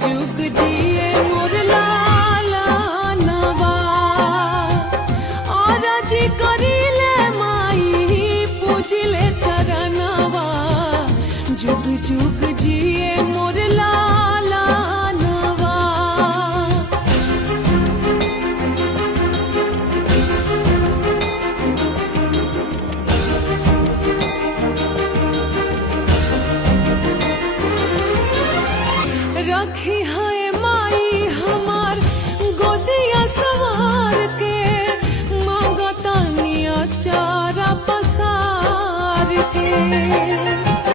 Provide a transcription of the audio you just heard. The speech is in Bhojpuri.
जुग जिए मोर लालनवा और जी करिले माई पूजिले चरणवा जुग जुग जिए